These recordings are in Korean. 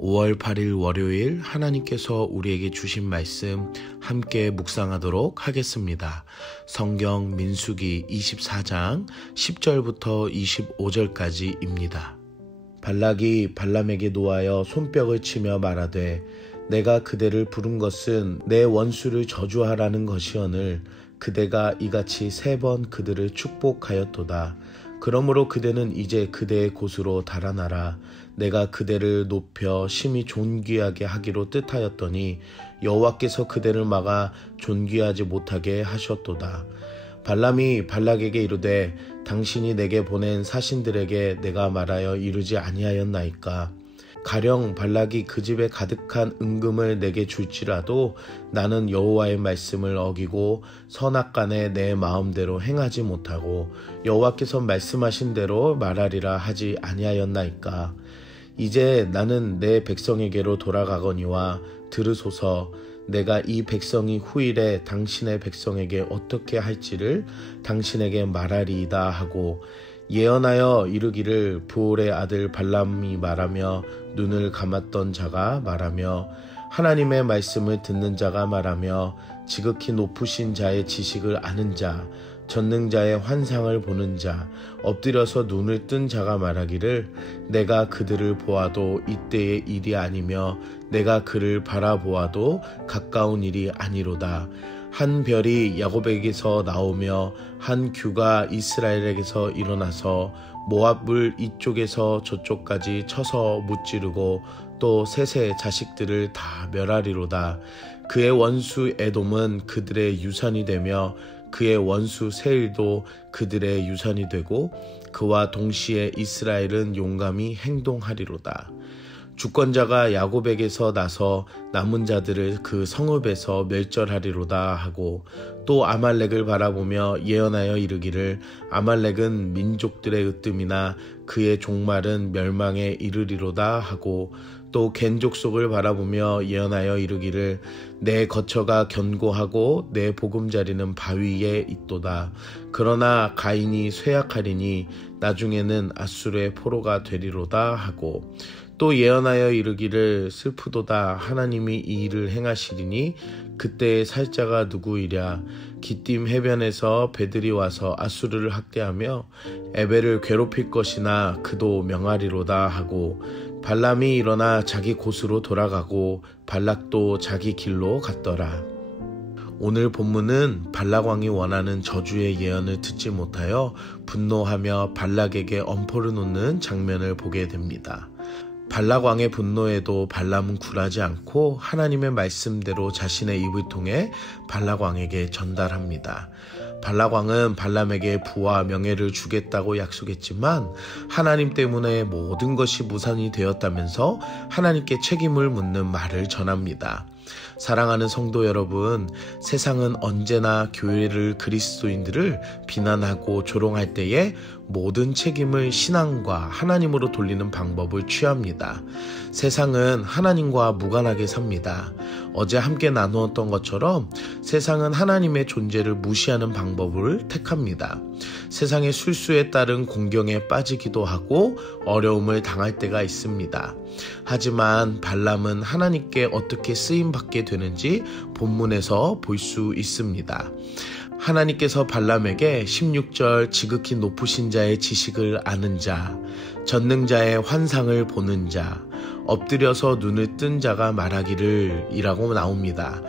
5월 8일 월요일 하나님께서 우리에게 주신 말씀 함께 묵상하도록 하겠습니다. 성경 민수기 24장 10절부터 25절까지입니다. 발락이 발람에게 노하여 손뼉을 치며 말하되 내가 그대를 부른 것은 내 원수를 저주하라는 것이오늘 그대가 이같이 3번 그들을 축복하였도다. 그러므로 그대는 이제 그대의 곳으로 달아나라. 내가 그대를 높여 심히 존귀하게 하기로 뜻하였더니 여호와께서 그대를 막아 존귀하지 못하게 하셨도다. 발람이 발락에게 이르되 당신이 내게 보낸 사신들에게 내가 말하여 이르지 아니하였나이까. 가령 발락이 그 집에 가득한 은금을 내게 줄지라도 나는 여호와의 말씀을 어기고 선악간에 내 마음대로 행하지 못하고 여호와께서 말씀하신 대로 말하리라 하지 아니하였나이까. 이제 나는 내 백성에게로 돌아가거니와 들으소서. 내가 이 백성이 후일에 당신의 백성에게 어떻게 할지를 당신에게 말하리이다 하고 예언하여 이르기를 부올의 아들 발람이 말하며 눈을 감았던 자가 말하며 하나님의 말씀을 듣는 자가 말하며 지극히 높으신 자의 지식을 아는 자 전능자의 환상을 보는 자 엎드려서 눈을 뜬 자가 말하기를 내가 그들을 보아도 이때의 일이 아니며 내가 그를 바라보아도 가까운 일이 아니로다. 한 별이 야곱에게서 나오며 한 규가 이스라엘에게서 일어나서 모압을 이쪽에서 저쪽까지 쳐서 무찌르고 또 셋의 자식들을 다 멸하리로다. 그의 원수 에돔은 그들의 유산이 되며 그의 원수 세일도 그들의 유산이 되고 그와 동시에 이스라엘은 용감히 행동하리로다. 주권자가 야곱에게서 나서 남은 자들을 그 성읍에서 멸절하리로다 하고 또 아말렉을 바라보며 예언하여 이르기를 아말렉은 민족들의 으뜸이나 그의 종말은 멸망에 이르리로다 하고 또 겐 족속을 바라보며 예언하여 이르기를 내 거처가 견고하고 내 보금자리는 바위에 있도다. 그러나 가인이 쇠약하리니 나중에는 아수르의 포로가 되리로다 하고 또 예언하여 이르기를 슬프도다. 하나님이 이 일을 행하시리니 그때의 살자가 누구이랴. 기띔 해변에서 배들이 와서 아수르를 학대하며 에벨을 괴롭힐 것이나 그도 명하리로다 하고 발람이 일어나 자기 곳으로 돌아가고 발락도 자기 길로 갔더라. 오늘 본문은 발락 왕이 원하는 저주의 예언을 듣지 못하여 분노하며 발락에게 엄포를 놓는 장면을 보게 됩니다. 발락 왕의 분노에도 발람은 굴하지 않고 하나님의 말씀대로 자신의 입을 통해 발락 왕에게 전달합니다. 발락 왕은 발람에게 부와 명예를 주겠다고 약속했지만 하나님 때문에 모든 것이 무산이 되었다면서 하나님께 책임을 묻는 말을 전합니다. 사랑하는 성도 여러분, 세상은 언제나 교회를 그리스도인들을 비난하고 조롱할 때에 모든 책임을 신앙과 하나님으로 돌리는 방법을 취합니다. 세상은 하나님과 무관하게 삽니다. 어제 함께 나누었던 것처럼 세상은 하나님의 존재를 무시하는 방법을 택합니다. 세상의 술수에 따른 공경에 빠지기도 하고 어려움을 당할 때가 있습니다. 하지만 발람은 하나님께 어떻게 쓰임받게 되는지 본문에서 볼 수 있습니다. 하나님께서 발람에게 16절 지극히 높으신 자의 지식을 아는 자, 전능자의 환상을 보는 자, 엎드려서 눈을 뜬 자가 말하기를 이라고 나옵니다.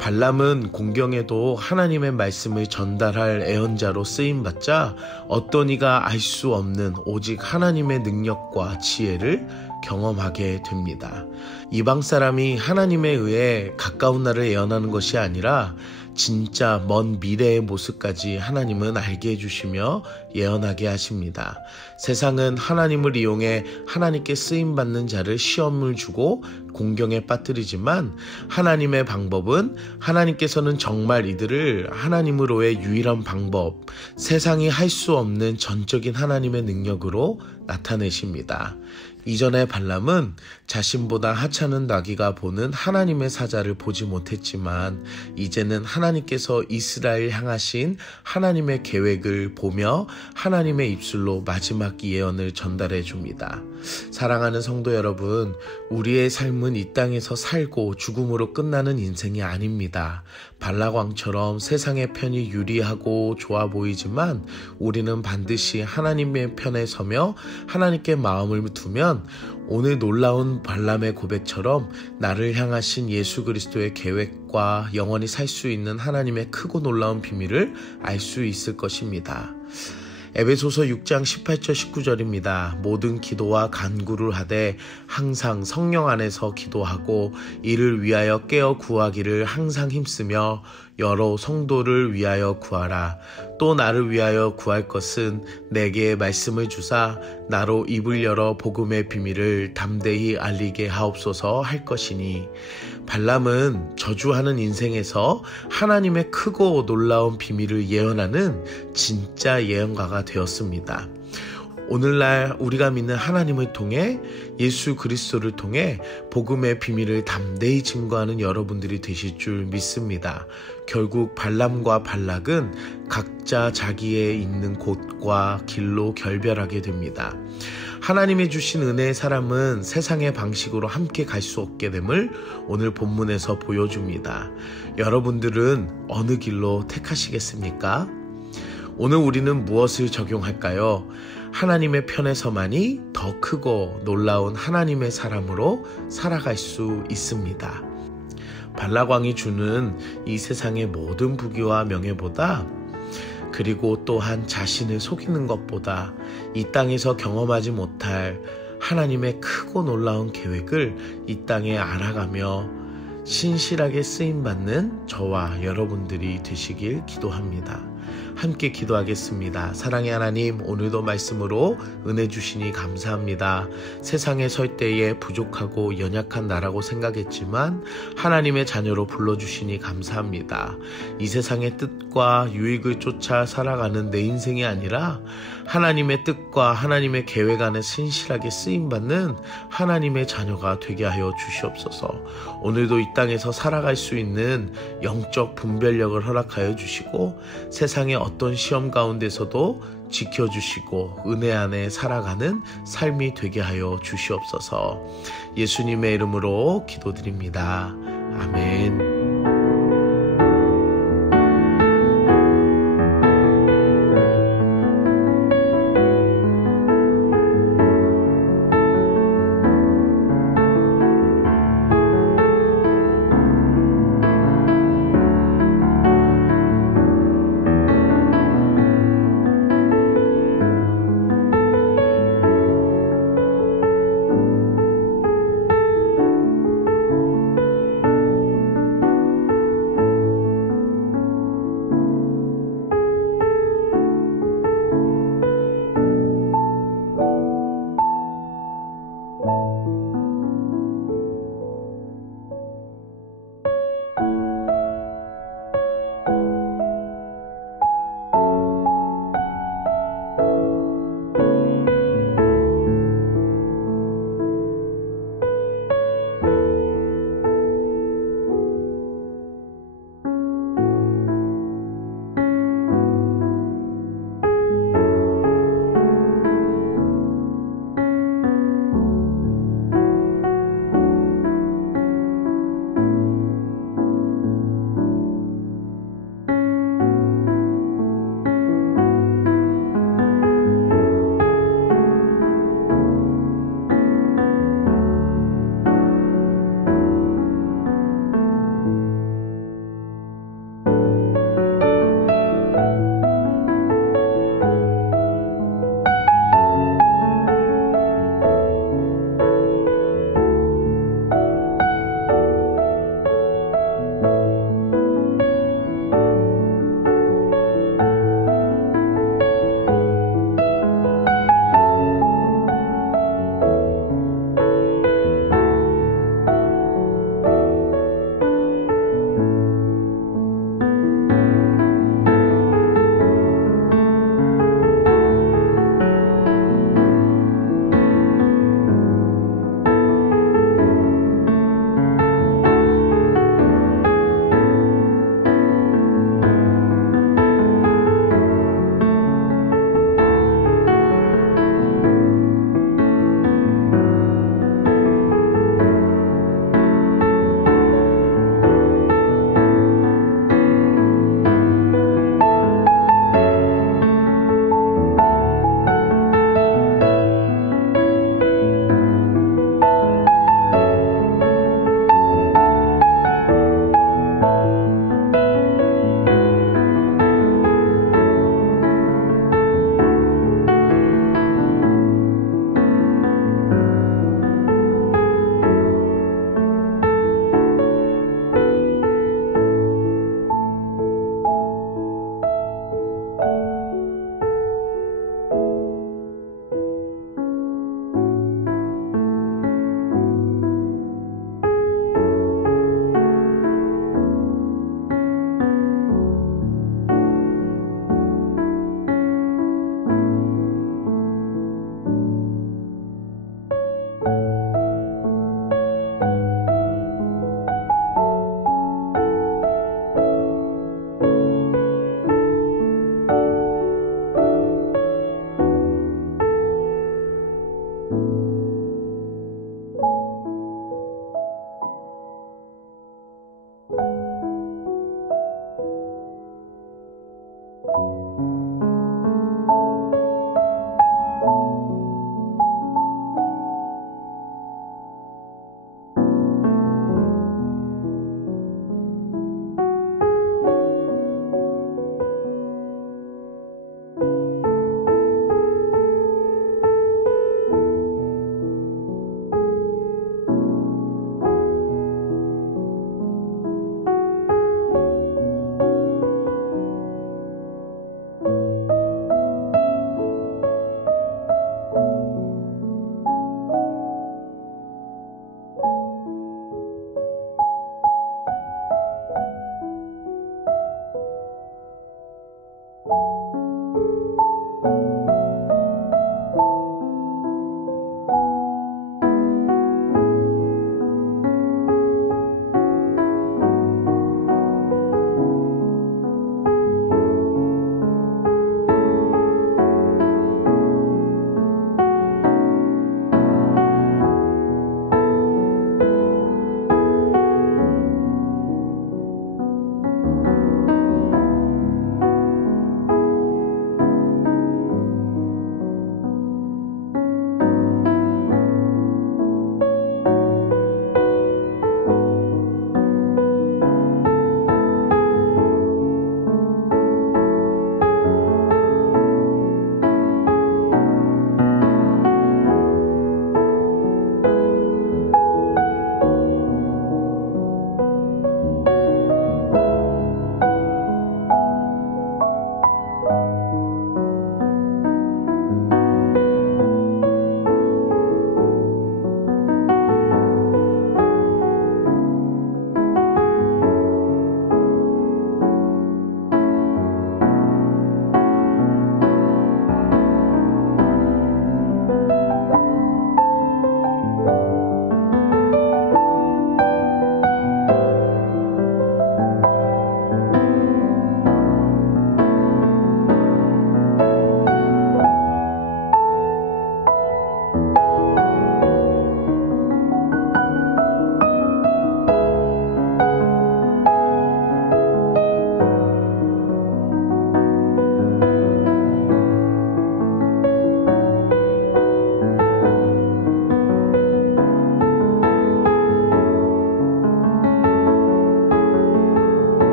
발람은 공경에도 하나님의 말씀을 전달할 애언자로 쓰임받자 어떤 이가 알 수 없는 오직 하나님의 능력과 지혜를 경험하게 됩니다. 이방 사람이 하나님에 의해 가까운 날을 예언하는 것이 아니라 진짜 먼 미래의 모습까지 하나님은 알게 해주시며 예언하게 하십니다. 세상은 하나님을 이용해 하나님께 쓰임받는 자를 시험을 주고 공경에 빠뜨리지만 하나님의 방법은 하나님께서는 정말 이들을 하나님으로의 유일한 방법, 세상이 할 수 없는 전적인 하나님의 능력으로 나타내십니다. 이전에 발람은 자신보다 하찮은 나귀가 보는 하나님의 사자를 보지 못했지만 이제는 하나님께서 이스라엘 향하신 하나님의 계획을 보며 하나님의 입술로 마지막 예언을 전달해 줍니다. 사랑하는 성도 여러분, 우리의 삶은 이 땅에서 살고 죽음으로 끝나는 인생이 아닙니다. 발락왕처럼 세상의 편이 유리하고 좋아 보이지만 우리는 반드시 하나님의 편에 서며 하나님께 마음을 두면 오늘 놀라운 발람의 고백처럼 나를 향하신 예수 그리스도의 계획과 영원히 살 수 있는 하나님의 크고 놀라운 비밀을 알 수 있을 것입니다. 에베소서 6장 18절 19절입니다. 모든 기도와 간구를 하되 항상 성령 안에서 기도하고 이를 위하여 깨어 구하기를 항상 힘쓰며 여러 성도를 위하여 구하라. 또 나를 위하여 구할 것은 내게 말씀을 주사 나로 입을 열어 복음의 비밀을 담대히 알리게 하옵소서 할 것이니. 발람은 저주하는 인생에서 하나님의 크고 놀라운 비밀을 예언하는 진짜 예언가가 되었습니다. 오늘날 우리가 믿는 하나님을 통해 예수 그리스도를 통해 복음의 비밀을 담대히 증거하는 여러분들이 되실 줄 믿습니다. 결국 발람과 발락은 각자 자기의 있는 곳과 길로 결별하게 됩니다. 하나님이 주신 은혜의 사람은 세상의 방식으로 함께 갈 수 없게 됨을 오늘 본문에서 보여줍니다. 여러분들은 어느 길로 택하시겠습니까? 오늘 우리는 무엇을 적용할까요? 하나님의 편에서만이 더 크고 놀라운 하나님의 사람으로 살아갈 수 있습니다. 발락왕이 주는 이 세상의 모든 부귀와 명예보다 그리고 또한 자신을 속이는 것보다 이 땅에서 경험하지 못할 하나님의 크고 놀라운 계획을 이 땅에 알아가며 신실하게 쓰임받는 저와 여러분들이 되시길 기도합니다. 함께 기도하겠습니다. 사랑의 하나님, 오늘도 말씀으로 은혜 주시니 감사합니다. 세상에 설 때에 부족하고 연약한 나라고 생각했지만 하나님의 자녀로 불러주시니 감사합니다. 이 세상의 뜻과 유익을 쫓아 살아가는 내 인생이 아니라 하나님의 뜻과 하나님의 계획 안에 신실하게 쓰임받는 하나님의 자녀가 되게 하여 주시옵소서. 오늘도 이 땅에서 살아갈 수 있는 영적 분별력을 허락하여 주시고 세상의 어떤 시험 가운데서도 지켜주시고 은혜 안에 살아가는 삶이 되게 하여 주시옵소서. 예수님의 이름으로 기도드립니다. 아멘.